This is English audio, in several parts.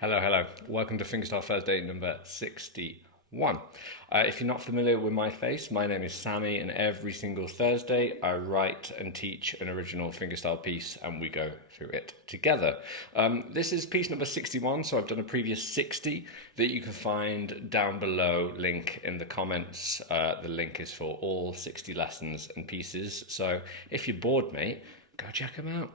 Hello, hello. Welcome to Fingerstyle Thursday number 61. If you're not familiar with my face, my name is Sammy, and every single Thursday I write and teach an original fingerstyle piece and we go through it together. This is piece number 61, so I've done a previous 60 that you can find down below, link in the comments. The link is for all 60 lessons and pieces, so if you're bored, mate, go check them out.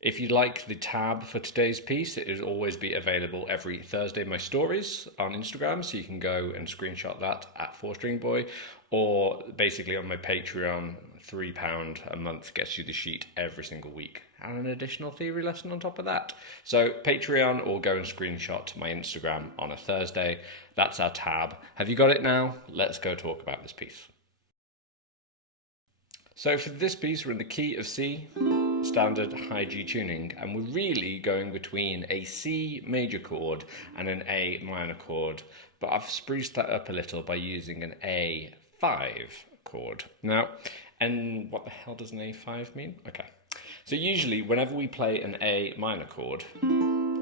If you'd like the tab for today's piece, it will always be available every Thursday in my stories on Instagram, so you can go and screenshot that at 4stringboy, or basically on my Patreon, £3 a month gets you the sheet every single week, and an additional theory lesson on top of that. So Patreon, or go and screenshot my Instagram on a Thursday. That's our tab. Have you got it now? Let's go talk about this piece. So for this piece, we're in the key of C, standard high G tuning, and we're really going between a C major chord and an A minor chord, but I've spruced that up a little by using an A5 chord. Now, and what the hell does an A5 mean? Okay, so usually whenever we play an A minor chord,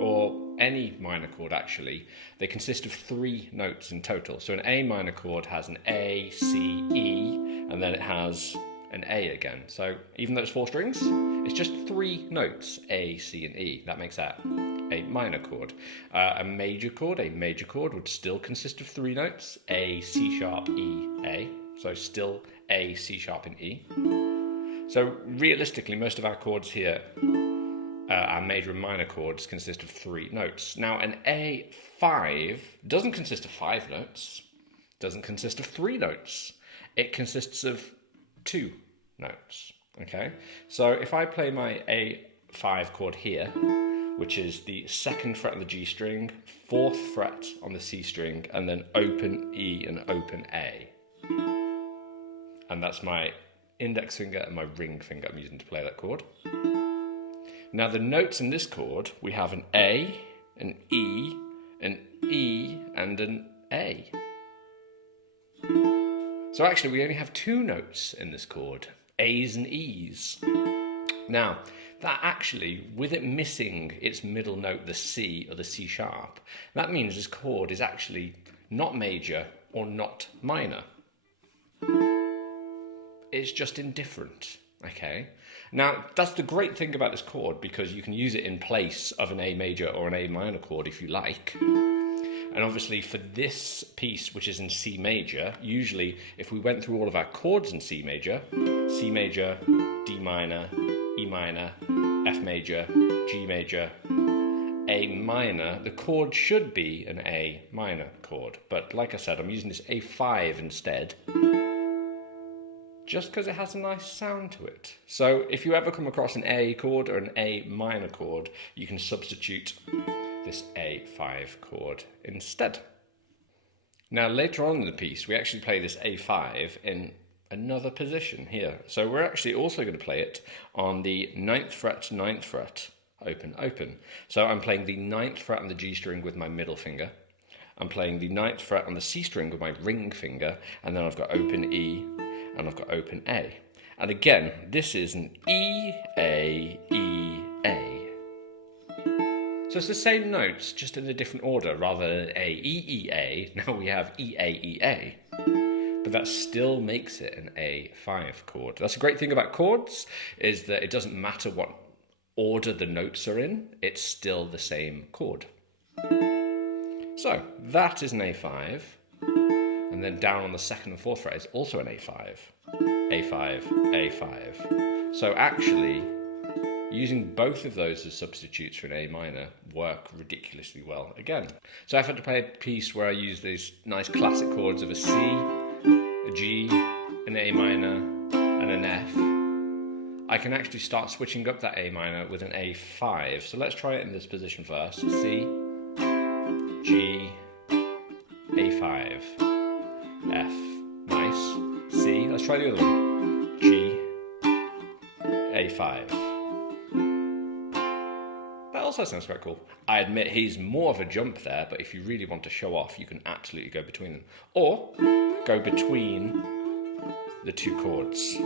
or any minor chord actually, they consist of 3 notes in total. So an A minor chord has an A, C, E, and then it has an A again. So even though it's 4 strings, it's just 3 notes, A, C, and E. That makes that a minor chord. A major chord would still consist of 3 notes, A, C sharp, E, A. So still A, C sharp, and E. So realistically, most of our chords here, our major and minor chords, consist of 3 notes. Now an A5 doesn't consist of 5 notes, doesn't consist of 3 notes. It consists of 2 notes. Okay, so if I play my A5 chord here, which is the 2nd fret on the G string, 4th fret on the C string, and then open E and open A, and that's my index finger and my ring finger I'm using to play that chord. Now the notes in this chord, we have an A, an E, and an A. So actually we only have 2 notes in this chord, A's and E's. Now, that actually, with it missing its middle note, the C or the C sharp, that means this chord is actually not major or not minor. It's just indifferent, okay? Now, that's the great thing about this chord, because you can use it in place of an A major or an A minor chord if you like. And obviously for this piece, which is in C major, usually if we went through all of our chords in C major, D minor, E minor, F major, G major, A minor, the chord should be an A minor chord. But like I said, I'm using this A5 instead, just because it has a nice sound to it. So if you ever come across an A chord or an A minor chord, you can substitute this A5 chord instead. Now later on in the piece we actually play this A5 in another position here. So we're actually also going to play it on the 9th fret, open, open. So I'm playing the 9th fret on the G string with my middle finger. I'm playing the 9th fret on the C string with my ring finger, and then I've got open E and I've got open A. And again, this is an E, A, E, A. So it's the same notes, just in a different order. Rather than A, E, E, A, now we have E, A, E, A. But that still makes it an A5 chord. That's the great thing about chords, is that it doesn't matter what order the notes are in, it's still the same chord. So that is an A5, and then down on the 2nd and 4th fret is also an A5. A5, A5. So actually, using both of those as substitutes for an A minor work ridiculously well again. So if I had to play a piece where I use these nice classic chords of a C, a G, an A minor, and an F, I can actually start switching up that A minor with an A5. So let's try it in this position first. C, G, A5, F. Nice. C, let's try the other one. G, A5. That also sounds quite cool. I admit he's more of a jump there, but if you really want to show off, you can absolutely go between them. Or go between the 2 chords.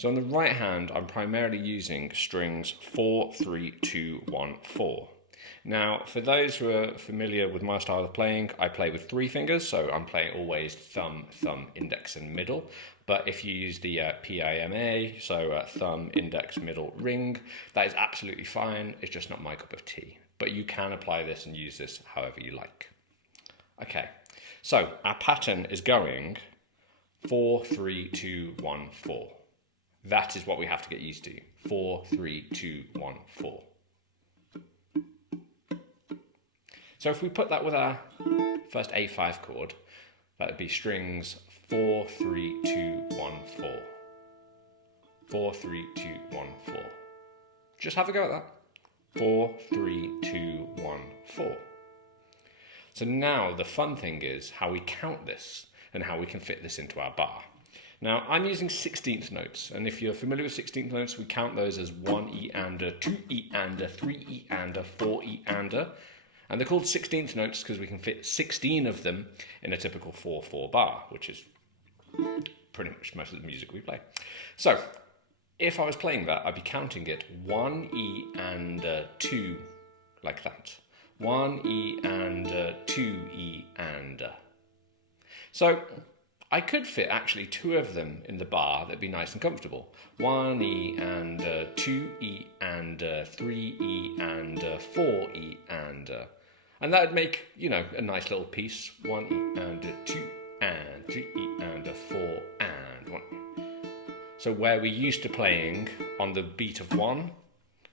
So on the right hand, I'm primarily using strings 4, 3, 2, 1, 4. Now, for those who are familiar with my style of playing, I play with 3 fingers, so I'm playing always thumb, index, and middle. But if you use the PIMA, so thumb, index, middle, ring, that is absolutely fine. It's just not my cup of tea. But you can apply this and use this however you like. Okay, so our pattern is going 4, 3, 2, 1, 4. That is what we have to get used to. 4, 3, 2, 1, 4. So if we put that with our first A5 chord, that would be strings 4, 3, 2, 1, 4. 4, 3, 2, 1, 4. Just have a go at that. 4, 3, 2, 1, 4. So now the fun thing is how we count this and how we can fit this into our bar. Now I'm using 16th notes, and if you're familiar with 16th notes, we count those as 1 E and a, 2 E and a, 3 E and a, 4 E and a. And they're called 16th notes because we can fit 16 of them in a typical 4/4 bar, which is pretty much most of the music we play. So if I was playing that, I'd be counting it 1 E and 2, like that. 1 E and 2 E and. So I could fit actually 2 of them in the bar that'd be nice and comfortable. 1 E and 2 E and 3 E and 4 E and. And that would make, you know, a nice little piece. 1 E and 2 and 3 E and 4 and 1. So where we're used to playing on the beat of 1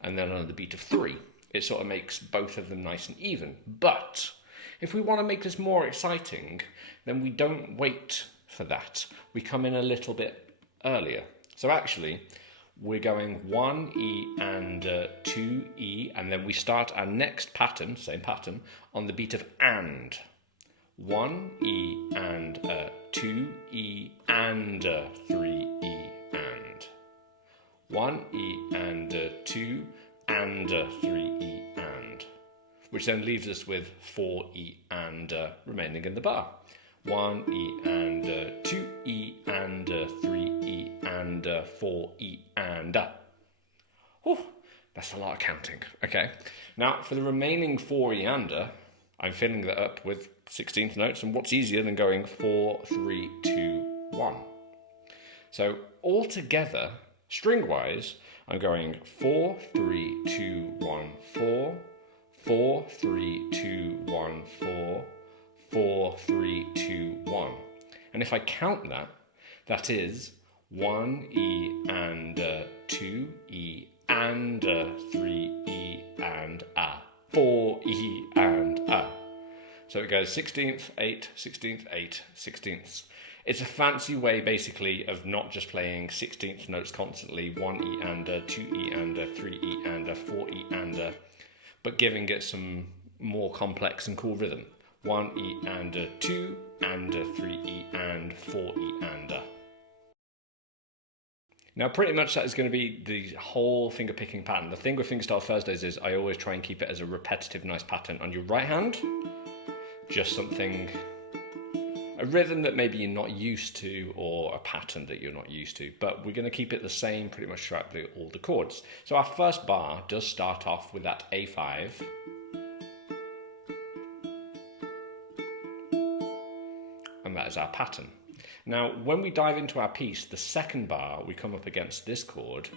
and then on the beat of 3, it sort of makes both of them nice and even. But if we want to make this more exciting, then we don't wait for that. We come in a little bit earlier. So actually, we're going 1 E and 2 E, and then we start our next pattern, same pattern, on the beat of and. 1 E and 2 E and 3 E and. 1 E and 2 and 3 E and. Which then leaves us with 4 E and remaining in the bar. 1 E and 2 E and 3 E and 4 E and. Oh, that's a lot of counting. Okay, now for the remaining 4 E and, I'm filling that up with 16th notes, and what's easier than going 4, 3, 2, 1. So all together, string-wise, I'm going 4, 3, 2, 1, 4, 4, 3, 2, 1, 4, 4, 3, 2, 1. And if I count that, that is 1 E and 2 E and 3 E and 4 E and So it goes 16th, 8, 16th, 8, 16ths. It's a fancy way basically of not just playing 16th notes constantly, 1 E and 2 E and 3 E and 4 E and, but giving it some more complex and cool rhythm. 1 E and 2 and 3 E and 4 E and. Now pretty much that is going to be the whole finger picking pattern. The thing with Fingerstyle Thursdays is I always try and keep it as a repetitive nice pattern on your right hand. Just something, a rhythm that maybe you're not used to or a pattern that you're not used to, but we're going to keep it the same pretty much throughout all the chords. So our first bar does start off with that A5. And that is our pattern. Now, when we dive into our piece, the second bar, we come up against this chord,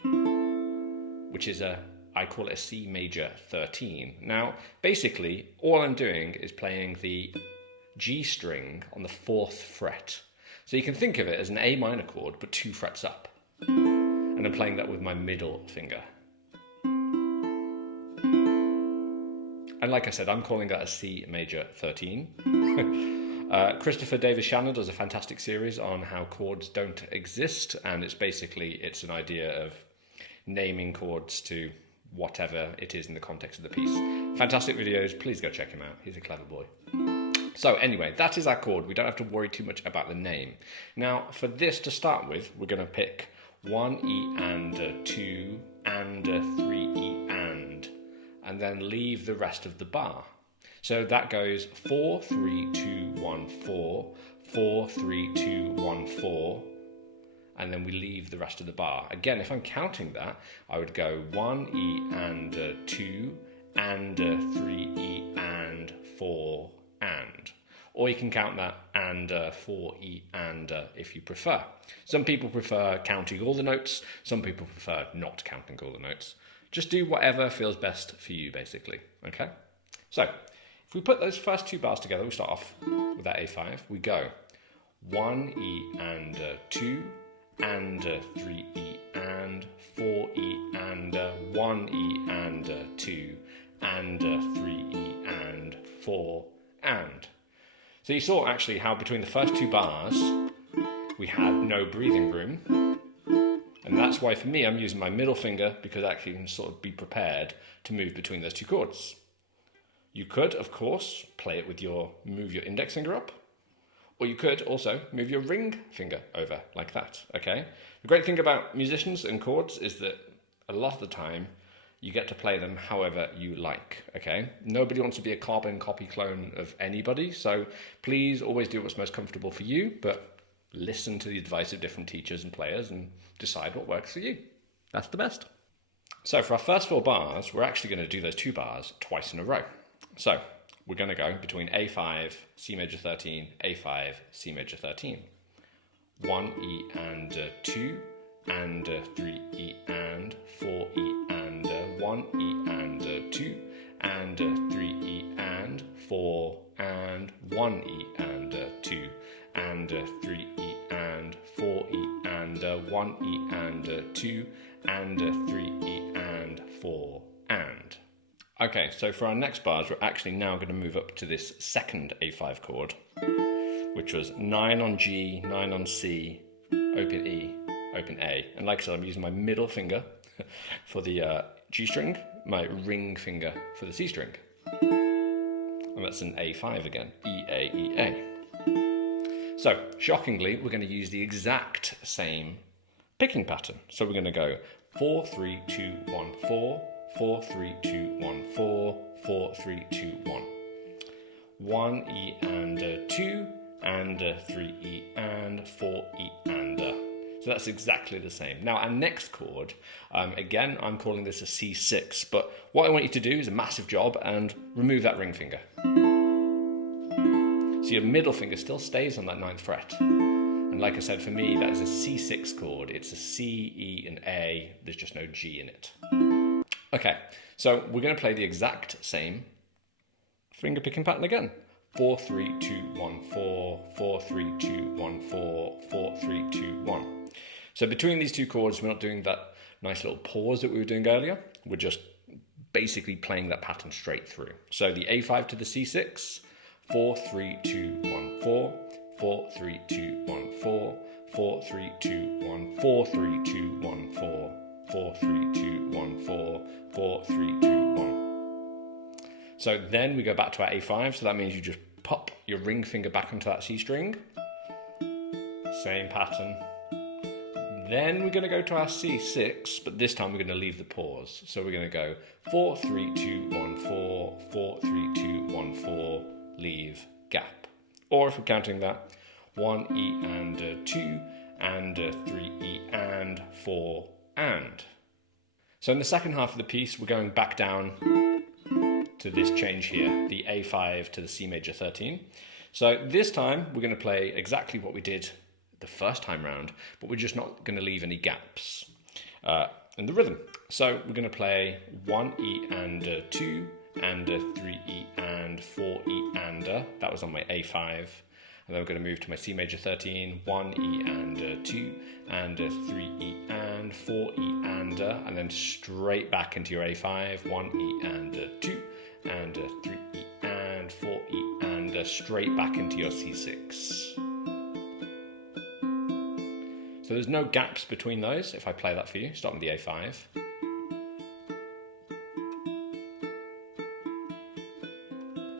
which is I call it a C major 13. Now, basically, all I'm doing is playing the G string on the 4th fret. So you can think of it as an A minor chord, but 2 frets up. And I'm playing that with my middle finger. And like I said, I'm calling that a C major 13. Christopher Davis Shannon does a fantastic series on how chords don't exist, and it's an idea of naming chords to whatever it is in the context of the piece. Fantastic videos, please go check him out, he's a clever boy. So anyway, that is our chord, we don't have to worry too much about the name. Now for this to start with, we're going to pick 1 E and 2 and 3 E and then leave the rest of the bar. So that goes 4, 3, 2, 1, 4, 4, 3, 2, 1, 4, and then we leave the rest of the bar. Again, if I'm counting that, I would go 1E and 2 and 3E and 4 and. Or you can count that and 4E and if you prefer. Some people prefer counting all the notes, some people prefer not counting all the notes. Just do whatever feels best for you, basically, okay? So, if we put those first two bars together, we start off with that A5, we go 1E and 2 and 3E and 4E and 1E and 2 and 3E and 4 and. So you saw actually how between the first two bars we had no breathing room, and that's why for me I'm using my middle finger, because actually you can sort of be prepared to move between those two chords. You could, of course, move your index finger up, or you could also move your ring finger over like that, okay? The great thing about musicians and chords is that a lot of the time you get to play them however you like, okay? Nobody wants to be a carbon copy clone of anybody, so please always do what's most comfortable for you, but listen to the advice of different teachers and players and decide what works for you. That's the best. So for our first 4 bars, we're actually going to do those 2 bars twice in a row. So we're going to go between A5, C major 13, A5, C major 13. 1E and 2 and 3E and 4E and 1E and 2 and 3E and 4 and 1E and 2 and 3E and 4E and 1E and 2 and 3E and 4 and. Okay, so for our next bars, we're actually now going to move up to this second A5 chord, which was 9 on G, 9 on C, open E, open A. And like I said, I'm using my middle finger for the G string, my ring finger for the C string. And that's an A5 again, E, A, E, A. So, shockingly, we're going to use the exact same picking pattern. So we're going to go 4, 3, 2, 1, 4, 4, 3, 2, 1, 4, 4, 3, 2, 1. 1 E and 2 and 3 E and 4 E and. So that's exactly the same. Now our next chord, again, I'm calling this a C6, but what I want you to do is a massive job and remove that ring finger. So your middle finger still stays on that 9th fret. And like I said, for me, that is a C6 chord. It's a C, E, and A. There's just no G in it. Okay, so we're going to play the exact same finger picking pattern again. 4, 3, 2, 1, 4, 4, 3, 2, 1, 4, 4, 3, 2, 1. So between these two chords, we're not doing that nice little pause that we were doing earlier. We're just basically playing that pattern straight through. So the A5 to the C6, 4, 3, 2, 1, 4, 4, 3, 2, 1, 4, 4, 3, 2, 1, 4, 3, 2, 1, 4, 4, 3, 2, 1, 4, 4, 3, 2, 1. So then we go back to our A5, so that means you just pop your ring finger back onto that C string. Same pattern. Then we're going to go to our C6, but this time we're going to leave the pause. So we're going to go 4, 3, 2, 1, 4, 4, 3, 2, 1, 4, leave, gap. Or if we're counting that, 1 E and 2 and 3 E and 4 and. So in the second half of the piece, we're going back down to this change here, the A5 to the C major 13. So this time we're going to play exactly what we did the first time round, but we're just not going to leave any gaps in the rhythm. So we're going to play 1 E and 2 and 3 E and 4 E and that was on my A5. And then we're going to move to my C major 13, 1 E and 2 and 3 E and 4 E and then straight back into your A5, 1 E and 2 and 3 E and 4 E and straight back into your C6. So there's no gaps between those if I play that for you, starting with the A5.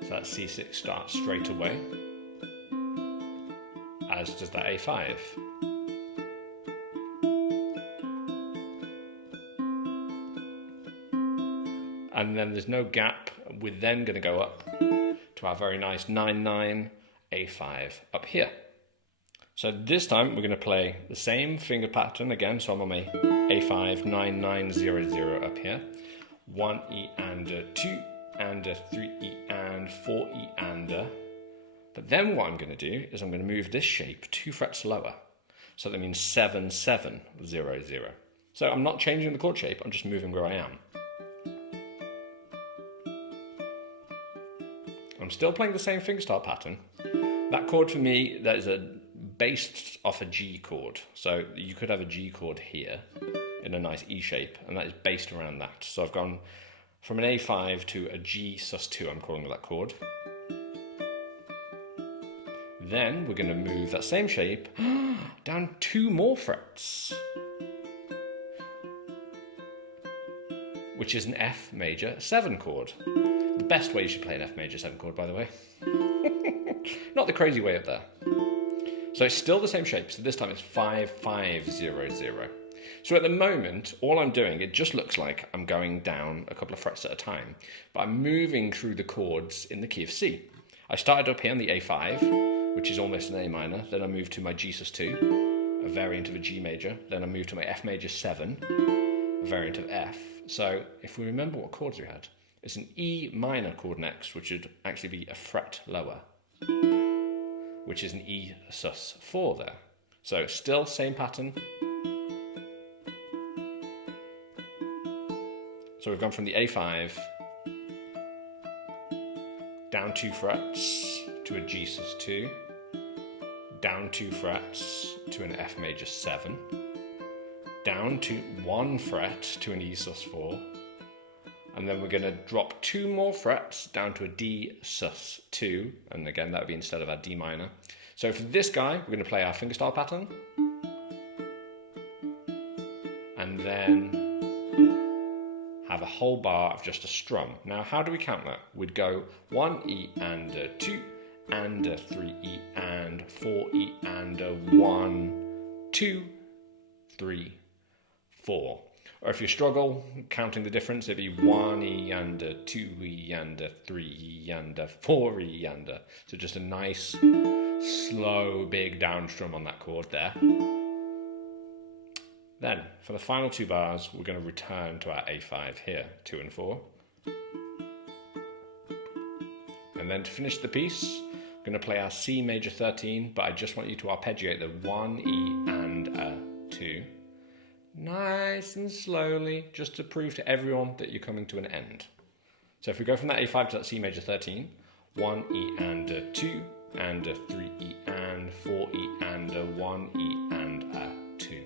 So that C6 starts straight away, as does that A5. And then there's no gap. We're then going to go up to our very nice 9-9 A5 up here. So this time we're going to play the same finger pattern again. So I'm on my A5 9900 up here. 1 E and a 2 and a 3 E and 4 E and a. But then what I'm going to do is I'm going to move this shape 2 frets lower. So that means 7 7 0 0. So I'm not changing the chord shape, I'm just moving where I am. I'm still playing the same fingerstyle pattern. That chord for me, that is based off a G chord. So you could have a G chord here in a nice E shape, and that is based around that. So I've gone from an A5 to a G sus2, I'm calling that chord. Then we're going to move that same shape down 2 more frets, which is an F major 7 chord. The best way you should play an F major 7 chord, by the way. Not the crazy way up there. So it's still the same shape, so this time it's 5 5 0 0. So at the moment, all I'm doing, it just looks like I'm going down a couple of frets at a time, but I'm moving through the chords in the key of C. I started up here on the A5, which is almost an A minor, then I moved to my G sus2, a variant of a G major, then I moved to my F major 7, a variant of F. So if we remember what chords we had, it's an E minor chord next, which would actually be a fret lower, which is an E sus4 there. So still same pattern. So we've gone from the A5 down 2 frets to a G sus2, down 2 frets to an F major 7, down to 1 fret to an E sus4, and then we're going to drop 2 more frets down to a D sus2, and again that would be instead of our D minor. So for this guy, we're going to play our fingerstyle pattern, and then have a whole bar of just a strum. Now how do we count that? We'd go 1 E and a 2 and a 3 E and 4 E and a 1, 2, 3, 4. Or if you struggle counting the difference, it'd be 1 E and a 2 E and a 3 E and a 4 E and a. So just a nice, slow, big down strum on that chord there. Then, for the final 2 bars, we're going to return to our A5 here, 2 and 4. And then to finish the piece, we're going to play our C major 13, but I just want you to arpeggiate the 1 E and a 2. Nice and slowly, just to prove to everyone that you're coming to an end. So if we go from that A5 to that C major 13, 1 E and a 2, and a 3 E and 4 E and a 1 E and a 2.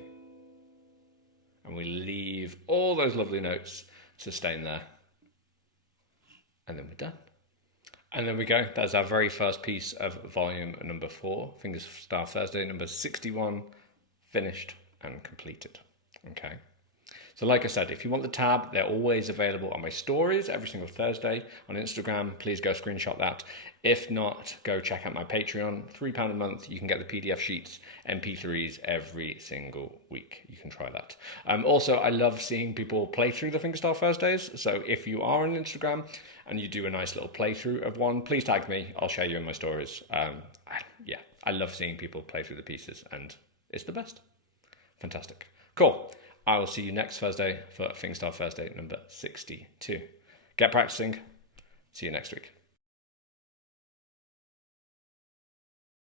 And we leave all those lovely notes sustained there. And then we're done. And then we go. That's our very first piece of volume number 4, Fingerstyle Thursday, number 61, finished and completed. Okay. So like I said, if you want the tab, they're always available on my stories every single Thursday on Instagram. Please go screenshot that. If not, go check out my Patreon. £3 a month. You can get the PDF sheets, MP3s every single week. You can try that. Also, I love seeing people play through the Fingerstyle Thursdays. So if you are on Instagram and you do a nice little playthrough of one, please tag me. I'll share you in my stories. I love seeing people play through the pieces, and it's the best. Fantastic. Cool. I will see you next Thursday for Fingerstyle Thursday number 62. Get practicing. See you next week.